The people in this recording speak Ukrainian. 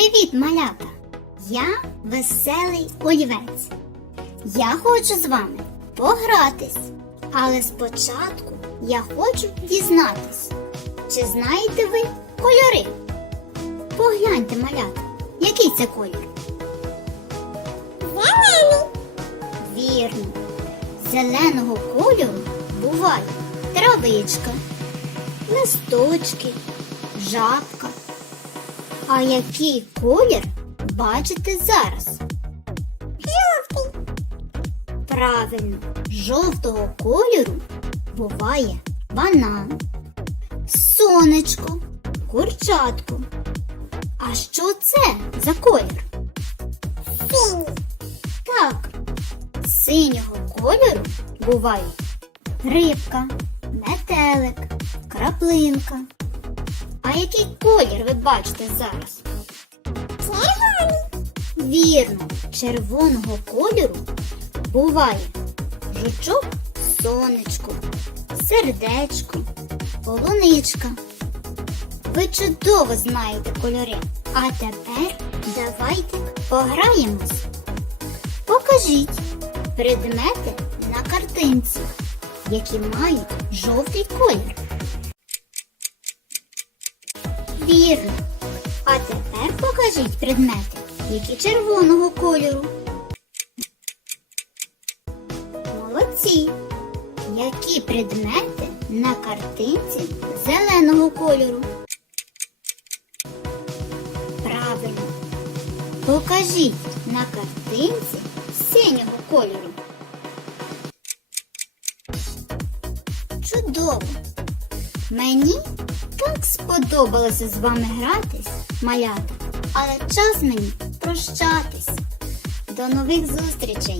Привіт, малята! Я веселий олівець. Я хочу з вами погратись. Але спочатку я хочу дізнатись, чи знаєте ви кольори? Погляньте, малята, який це колір? Зелений. Вірно. Зеленого кольору буває травичка, листочки, жабка. А який колір бачите зараз? Жовтий. Правильно, жовтого кольору буває банан, сонечко, курчатко. А що це за колір? Синій. Так, синього кольору бувають рибка, метелик, краплинка. А який колір ви бачите зараз? Червоний. Вірно, червоного кольору буває жучок, сонечко, сердечко, полуничка. Ви чудово знаєте кольори. А тепер давайте пограємось. Покажіть предмети на картинці, які мають жовтий колір. Вірно. А тепер покажіть предмети, які червоного кольору. Молодці. Які предмети на картинці зеленого кольору? Правильно. Покажіть на картинці синього кольору. Чудово! Мені так сподобалося з вами гратись, малята, але час мені прощатись. До нових зустрічей!